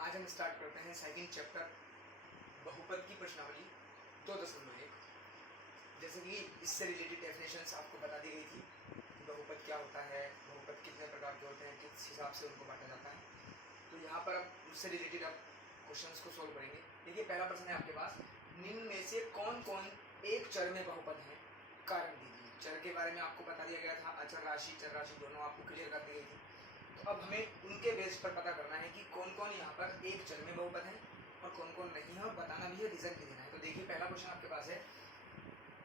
आज हम स्टार्ट करते हैं सेकंड चैप्टर बहुपद की प्रश्नावली 2.1। जैसे कि इससे रिलेटेड डेफिनेशंस आपको बता दी गई थी कि बहुपद क्या होता है, बहुपद कितने प्रकार के होते हैं, किस हिसाब से उनको बांटा जाता है। तो यहाँ पर अब उससे रिलेटेड आप क्वेश्चंस को सोल्व करेंगे। देखिए पहला प्रश्न है आपके पास, निम्न में से कौन कौन एक चर में बहुपद है, कारण दीजिए। चर के बारे में आपको बता दिया गया था, अचर राशि चर राशि दोनों आपको क्लियर कर दी गई थी। तो अब हमें उनके बेस पर पता करना है कि कौन कौन यहाँ पर एक चर में बहुपद है और कौन कौन नहीं है, और बताना भी है, रीजन भी देना है। तो देखिए पहला क्वेश्चन आपके पास है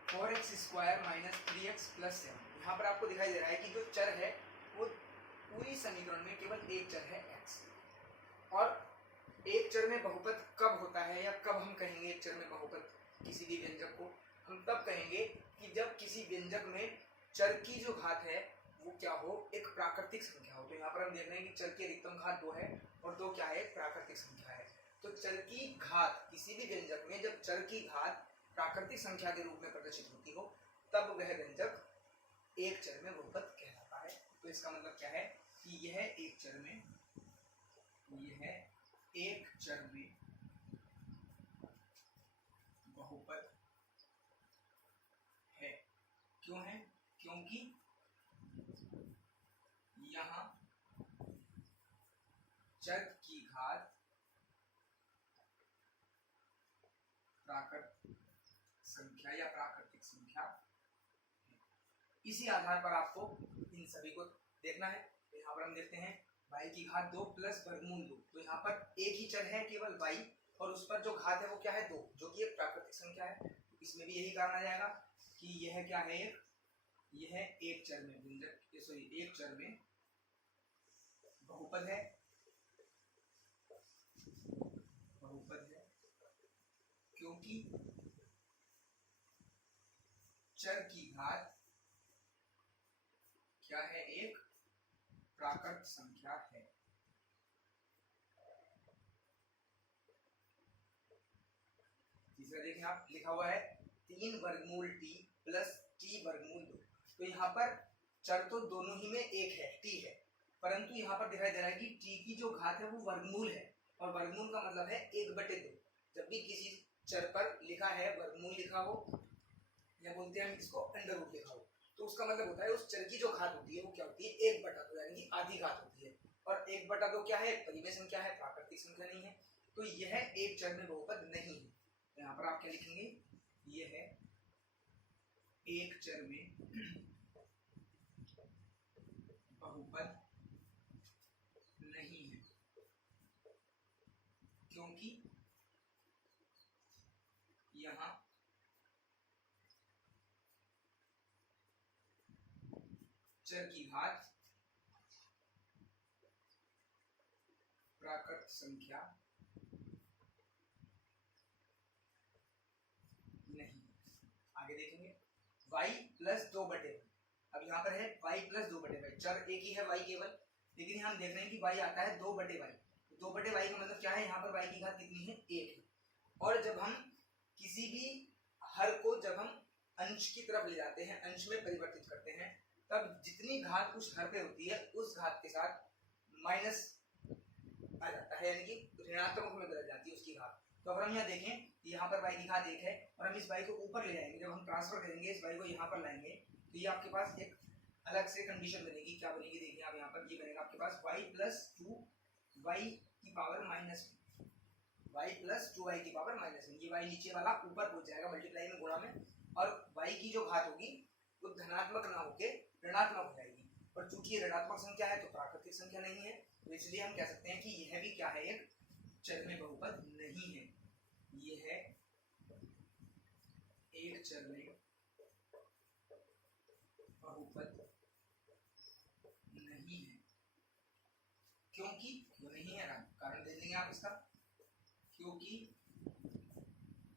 4x² - 3x + 7। यहाँ पर आपको दिखाई दे रहा है कि जो चर है वो पूरी समीकरण में केवल एक चर है x। और एक चर में बहुपद कब होता है या कब हम कहेंगे एक चर में बहुपद किसी भी व्यंजक को, हम तब कहेंगे कि जब किसी व्यंजक में चर की जो घात है वो क्या हो, एक प्राकृतिक संख्या हो। तो यहाँ पर हम देख रहे हैं कि चर की अधिकतम घात 2 है और 2 क्या है, प्राकृतिक संख्या है। तो चर की घात किसी भी व्यंजक में जब चर की घात प्राकृतिक संख्या के रूप में प्रदर्शित होती हो तब वह व्यंजक एक चर में बहुपद कहलाता है। तो इसका मतलब क्या है कि यह एक चर में बहुपद है। क्यों है? क्योंकि यहाँ चर की घात प्राकृतिक संख्या या प्राकृतिक संख्या है। इसी आधार पर आपको इन सभी को देखना है। तो यहाँ पर हम देखते हैं y की घात 2 + वर्गमूल 2। तो यहाँ पर एक ही चर है केवल y और उस पर जो घात है वो क्या है 2, जो कि एक प्राकृतिक संख्या है। तो इसमें भी यही कारण आ जाएगा कि यह क्या है, यह एक चर में व्यंजक एक चर में बहुपद है क्योंकि चर की घात क्या है, एक प्राकृत संख्या है। तीसरा देखें आप, लिखा हुआ है 3 वर्गमूल t + t वर्गमूल 2। तो यहाँ पर चर तो दोनों ही में एक है, t है, परंतु यहाँ पर दिखाई दे रहा है कि t की जो घात है वो वर्गमूल है और वर्गमूल का मतलब है 1/2। जब भी किसी चर पर लिखा है वर्गमूल लिखा हो या बोलते हैं हम इसको अंडर रूट लिखा हो, तो उसका मतलब होता है उस चर की जो घात होती है वो क्या होती है, 1/2 यानी कि आधी घात होती है। और 1/2 क्या है, परिमेय संख्या है, प्राकृतिक संख्या नहीं है। तो यह एक चर में बहुपद नहीं है। तो यहाँ पर आप क्या लिखेंगे, यह एक चर में बहुपद नहीं है क्योंकि यहाँ चर की घात प्राकृत संख्या नहीं। आगे देखेंगे y + 2/y। अब यहाँ पर है y + 2/y, चर एक ही है y केवल, लेकिन हम देख रहे हैं कि y आता है 2/y। 2/y का मतलब क्या है, यहाँ पर y की घात कितनी है, 1 है। और जब हम किसी भी हर को जब हम अंश की तरफ ले जाते हैं, अंश में परिवर्तित करते हैं, तब जितनी घात उस हर पे होती है उस घात के साथ माइनस आ जाता है, यानी कि ऋणात्मक में बदल जाती है उसकी घात। तो अगर हम यहाँ देखें कि यहाँ पर y की घात 1 है और हम इस y को ऊपर ले जाएंगे, जब हम ट्रांसफर करेंगे इस y को यहाँ पर लाएंगे तो ये आपके पास एक अलग से कंडीशन बनेगी। क्या बनेगी, देखिए आप यहाँ पर ये बनेगा आपके पास y + 2y की पावर -1, y + 2y की पावर -1। ये y नीचे वाला ऊपर पहुंच जाएगा मल्टीप्लाई में, गुणा में, और y की जो घात होगी वो धनात्मक ना होके ऋणात्मक हो जाएगी। और चूंकि ऋणात्मक संख्या है तो प्राकृतिक संख्या नहीं है, तो इसलिए हम कह सकते हैं कि यह भी क्या है, एक चर में बहुपद नहीं है। यह है एक चर में बहुपद नहीं है। क्योंकि क्यों नहीं है, कारण दे देंगे आप इसका, क्योंकि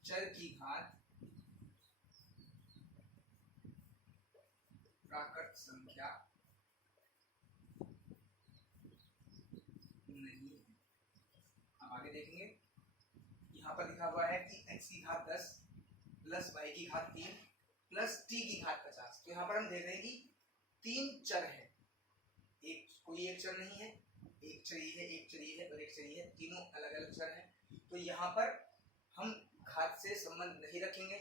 चर की घात प्राकृत संख्या नहीं है। हम आगे देखेंगे, यहाँ पर लिखा हुआ है कि x की घात 10 + y की घात 3 + t की घात 50। तो यहाँ पर हम देख रहे हैं कि 3 चर है, एक कोई एक चर नहीं है, एक चरी है, एक चरी है और एक चरी है, तीनों अलग अलग चर हैं। तो यहाँ पर हम घात से संबंध नहीं रखेंगे,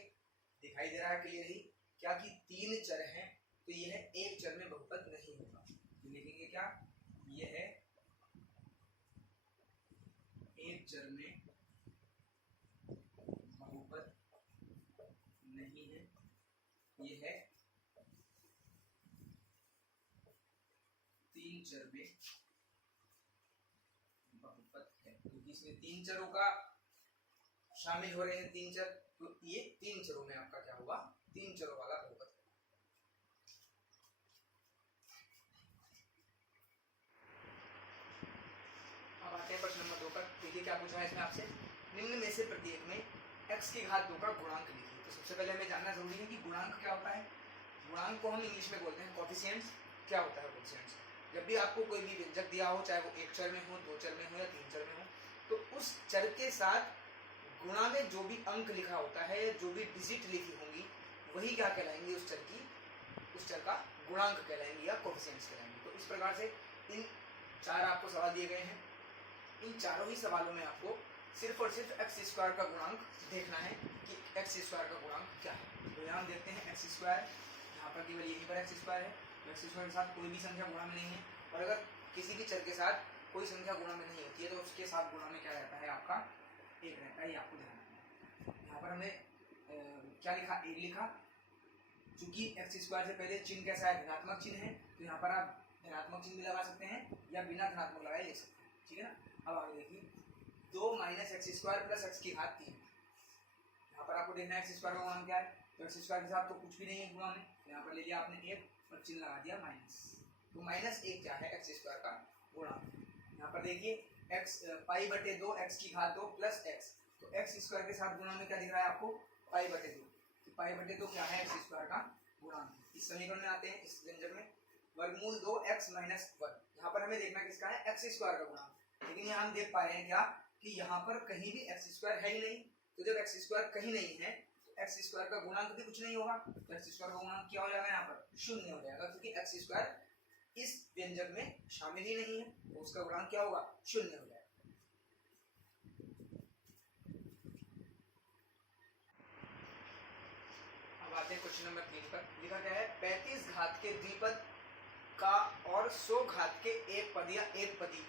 दिखाई दे रहा है क्लियरली क्या कि तीन चर हैं, तो यह एक चर में बहुपद नहीं होगा। तो लिखेंगे क्या, यह एक चर में बहुपद नहीं है, यह तीन चर में बहुपद है, क्योंकि इसमें तीन चरों का शामिल हो रहे हैं, तीन चर, तो ये तीन चरों में आपका क्या होगा, तीन चरों वाला बहुपद। अब आते हैं प्रश्न नंबर 2 पर। देखिए क्या पूछा है इसमें आपसे, निम्न में से प्रत्येक में x की घात 2 का गुणांक लिखिए। तो सबसे पहले हमें जानना जरूरी है कि गुणांक क्या होता है। गुणांक को हम इंग्लिश में बोलते हैं कोफिशिएंट्स। क्या होता है कोफिशिएंट्स? जब भी आपको कोई भी व्यंजक दिया हो, चाहे वो एक चर में हो, दो चर में हो या तीन चर में हो, तो उस चर के साथ गुणा में जो भी अंक लिखा होता है, जो भी डिजिट लिखी होंगी, वही क्या कहलाएंगे, उस चर का गुणांक कहलाएंगे या कोफिशिएंट्स कहलाएंगे। तो इस प्रकार से इन चार आपको सवाल दिए गए हैं, इन चारों ही सवालों में आपको सिर्फ और सिर्फ एक्स स्क्वायर का गुणांक देखना है कि एक्स स्क्वायर का गुणांक क्या है। तो यहाँ हम देखते हैं एक्स स्क्वायर, यहाँ पर केवल यहीं पर एक्स स्क्वायर है, तो एक्स स्क्वायर के साथ कोई भी संख्या गुणा में नहीं है। और अगर किसी भी चर के साथ कोई संख्या गुणा में नहीं होती है तो उसके साथ गुणा में क्या रहता है, आपका एक रहता है, ये आपको ध्यान रखना है। यहाँ पर हमने क्या लिखा, एक लिखा, चूंकि एक्स स्क्वायर से पहले चिन्ह कैसा है, धनात्मक चिन्ह है, तो यहाँ पर आप धनात्मक चिन्ह भी लगा सकते हैं या बिना धनात्मक लगाए लिख सकते हैं, ठीक है ना। अब आगे देखिए, 2 minus x square plus x की घात 3। यहाँ पर आपको देखना है एक्स स्क्वायर का गुणांक क्या है, तो एक्स स्क्वायर के साथ तो कुछ भी नहीं है गुणा में, तो यहाँ पर ले लिया आपने एक और चिन्ह लगा दिया माइनस। तो माइनस एक क्या है, एक्स स्क्वायर का गुणांक। यहाँ पर देखिए एक्स पाई बटे 2 एक्स की घात 2 प्लस एक्स, तो एक्स स्क्वायर के साथ गुणा में क्या दिख रहा है आपको, पाई बटे 2। तो पाई बटे 2 क्या है, एक्स स्क्वायर का गुणांक। इस समीकरण में आते हैं, इस व्यंजक में वर्गमूल 2 एक्स माइनस 1। यहाँ पर हमें देखना किसका है, एक्स स्क्वायर का गुणांक। लेकिन यहाँ हम देख पा रहे हैं क्या कि यहाँ पर कहीं भी एक्स स्क्वायर है ही नहीं। तो जब एक्स स्क्वायर कहीं नहीं है तो एक्स स्क्वायर का गुणांक भी कुछ नहीं होगा। तो एक्स स्क्वायर का गुणांक क्या हो जाएगा, यहाँ पर शून्य हो जाएगा, क्योंकि एक्स स्क्वायर इस व्यंजक में शामिल ही नहीं है, तो उसका गुणांक क्या होगा, शून्य हो जाएगा। अब आते हैं क्वेश्चन नंबर 3 पर। लिखा क्या है, 35 घात के द्विपद का और 100 घात के एक पद या एक पदी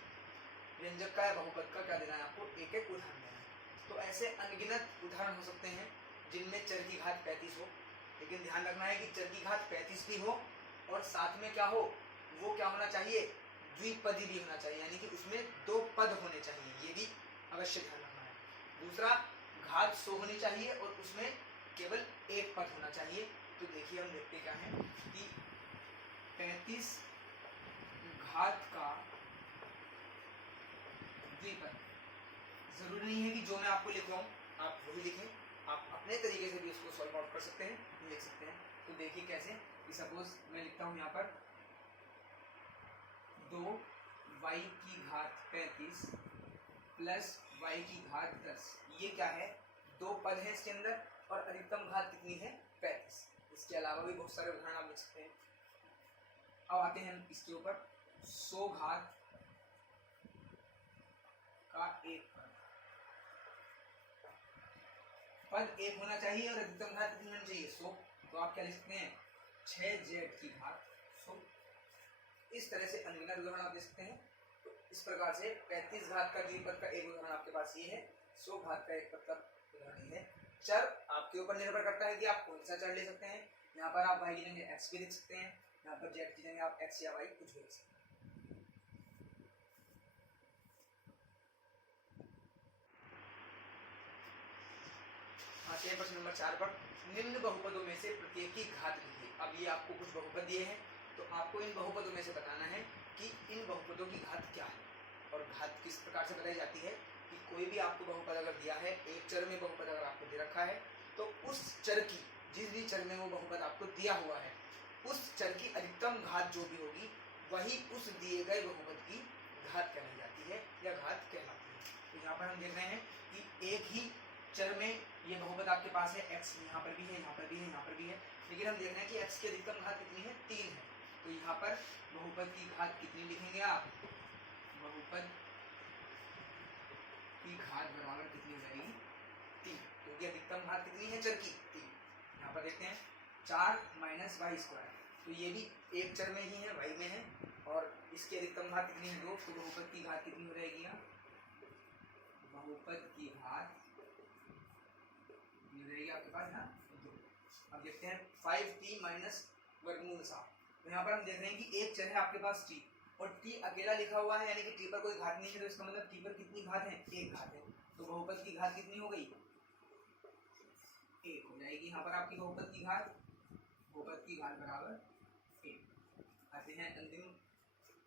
व्यंजक का या बहुपद का क्या देना है आपको, एक एक उदाहरण देना है। तो ऐसे अनगिनत उदाहरण हो सकते हैं जिनमें चर की घात 35 हो, लेकिन ध्यान रखना है कि चर की घात 35 भी हो और साथ में क्या हो, वो क्या होना चाहिए, द्विपदी भी होना चाहिए, यानी कि उसमें 2 पद होने चाहिए, ये भी अवश्य ध्यान रखना है। दूसरा, घात 100 होनी चाहिए और उसमें केवल एक पद होना चाहिए। तो देखिए हम देखते क्या है कि 35 घात का द्विपद, जरूरी नहीं है कि जो मैं आपको लिख रहा हूँ आप वही लिखें, आप अपने तरीके से भी इसको सॉल्व आउट कर सकते हैं, लिख सकते हैं। तो देखिए कैसे, कि सपोज मैं लिखता हूँ यहाँ पर 2y की घात 35 प्लस y की घात 10। ये क्या है, 2 पद है इसके अंदर और अधिकतम घात कितनी है, 35। इसके अलावा भी बहुत सारे उदाहरण आप लिख सकते हैं। अब आते हैं इसके ऊपर, 100 घात का एक पद एक होना चाहिए और अधिकतम घात कितनी होनी चाहिए, 100। तो आप क्या लिख सकते हैं, 6z की घात 100। इस तरह से अनगिनत उदाहरण आप दे सकते हैं। तो इस प्रकार से 35 घात का द्विपद का एक उदाहरण आपके पास ये है, 100 घात का एक पद का उदाहरण है। चर आपके ऊपर निर्भर करता है कि आप कौन सा चर ले सकते हैं। यहाँ पर आप y की जगह x भी लिख सकते हैं, यहाँ पर z की जगह आप x या y कुछ भी लिख सकते हैं। आते हैं प्रश्न नंबर 4 पर। निम्न बहुपदों में से प्रत्येक की घात लिखिए। अब ये आपको कुछ बहुपद दिए हैं, तो आपको इन बहुपदों में से बताना है कि इन बहुपदों की घात क्या है। और घात किस प्रकार से बताई जाती है कि कोई भी आपको बहुपद अगर दिया है, एक चर में बहुपद अगर आपको दे रखा है, तो उस चर की, जिस भी चर में वो बहुपद आपको दिया हुआ है, उस चर की अधिकतम घात जो भी होगी वही उस दिए गए बहुपद की घात कहलाई जाती है या घात कहलाती है। तो यहाँ पर हम देख रहे हैं कि एक ही चर में ये बहुपद आपके पास है, x यहाँ पर भी है, यहाँ पर भी है, यहाँ पर भी है, लेकिन हम देख रहे हैं कि x की अधिकतम घात कितनी है, 3 है। तो यहाँ पर बहुपद की घात कितनी लिखेंगे आप, बहुपद की घात बराबर कितनी हो जाएगी 3, क्योंकि अधिकतम घात कितनी है चर की 3। यहाँ पर देखते हैं 4 माइनस वाई स्क्वायर, तो ये भी एक चर में ही है, वाई में है, और इसकी अधिकतम घात कितनी है 2, तो बहुपद की घात कितनी हो जाएगी यहाँ, बहुपद की घात हो जाएगी आपके पास यहाँ 2। अब देखते हैं 5t माइनस वर्गमूल 7, तो यहाँ पर हम देख रहे हैं कि एक चर है आपके पास t, और t अकेला लिखा हुआ है, यानी कि t पर कोई घात नहीं है, तो इसका मतलब t पर कितनी घात है, एक घात है, तो बहुपद की घात कितनी हो गई 1 हो जाएगी यहाँ पर आपकी बहुपद की घात, बहुपद की घात बराबर 1। आते हैं अंतिम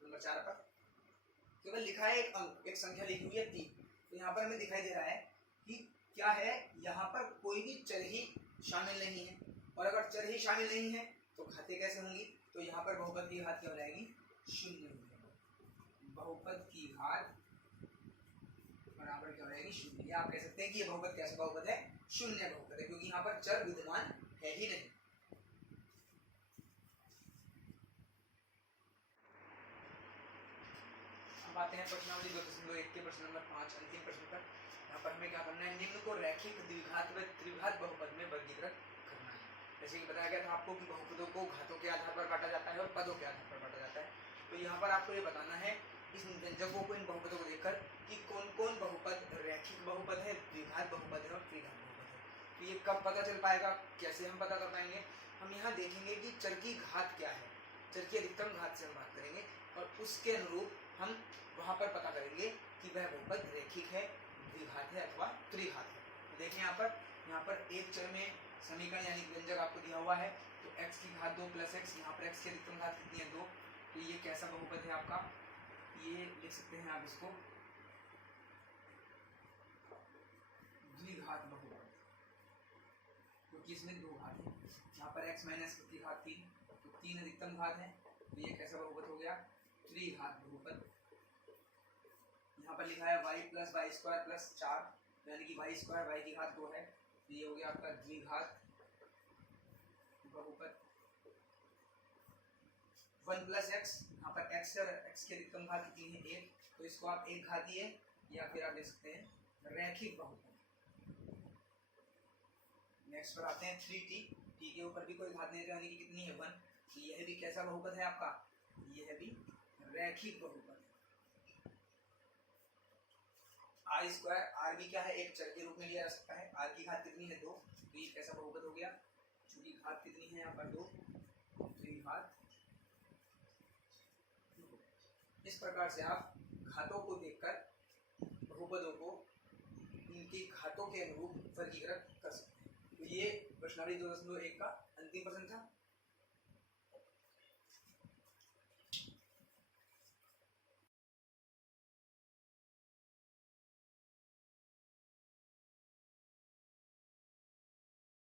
नंबर 4 पर, केवल लिखा है एक अंक, एक संख्या लिखी हुई है 3, तो यहाँ पर हमें दिखाई दे रहा है कि क्या है, यहाँ पर कोई भी चर ही शामिल नहीं है, और अगर चर ही शामिल नहीं है तो घातें कैसे होंगी, तो यहाँ पर बहुपद की घात क्या हो जाएगी 0 हो जाएगी, बहुपद की घात बराबर क्या हो जाएगी 0। या आप कह सकते हैं कि ये बहुपद कैसा बहुपद है, शून्य बहुपद है, क्योंकि यहाँ पर चर विद्यमान है ही नहीं। अब आते हैं प्रश्नावली 2.1 के प्रश्न नंबर 5, अंतिम प्रश्न पर। यहाँ पर हमें क्या करना है, निम्न को रैखिक द्विघात व त्रिघात बहुपद में वर्गीकृत करना है। जैसे कि बताया गया था आपको कि बहुपदों को घातों के आधार पर बांटा जाता है और पदों के आधार पर बांटा जाता है, तो यहाँ पर आपको ये बताना है इस व्यंजकों को, इन बहुपदों को देखकर कि कौन कौन बहुपद रैखिक बहुपद है, द्विघात बहुपद है और त्रिघात बहुपद है। तो ये कब पता चल पाएगा, कैसे हम पता कर पाएंगे, हम यहाँ देखेंगे कि चर की घात क्या है, चर की अधिकतम घात से हम बात करेंगे, और उसके अनुरूप हम वहाँ पर पता करेंगे कि वह बहुपद रैखिक है, द्विघात है अथवा त्रिघात है। तो देखें यहाँ पर एक चर में समीकरण यानी व्यंजक आपको दिया हुआ है, तो x की घात 2 प्लस x, यहाँ पर x की अधिकतम घात कितनी है 2, तो ये कैसा बहुपद है आपका, ये लिख सकते हैं आप इसको द्विघात बहुपद, क्योंकि इसमें 2 घात है। यहाँ पर x माइनस की घात 3, तो 3 अधिकतम घात है, तो ये कैसा बहुपद हो गया त्रिघात बहुपद। यहाँ पर लिखा है y plus y square plus 4, यानी कि वाई स्क्वायर वाई की घात 2 है, तो ये हो गया आपका द्विघात बहुपद। 1 प्लस एक्स, यहाँ पर x है, x की अधिकतम घात कितनी है 1, तो इसको आप एक घातीय या फिर आप देख सकते हैं रैखिक बहुपद। नेक्स्ट पर आते हैं 3t, t के ऊपर भी कोई घात नहीं, यानी कि कितनी है 1, तो यह भी कैसा बहुपद है आपका, यह भी रैखिक बहुपद। आर स्क्वायर, आर भी क्या है एक चर के रूप में लिया जा सकता है, आर की घात कितनी है 2, तो ये कैसा बहुपद हो गया, चूंकि घात कितनी है यहाँ पर 2, तो ये घात। इस प्रकार से आप घातों को देखकर बहुपदों को उनकी घातों के अनुरूप वर्गीकृत कर सकते हैं। तो ये प्रश्नावली 2.1 का अंतिम प्रश्न था।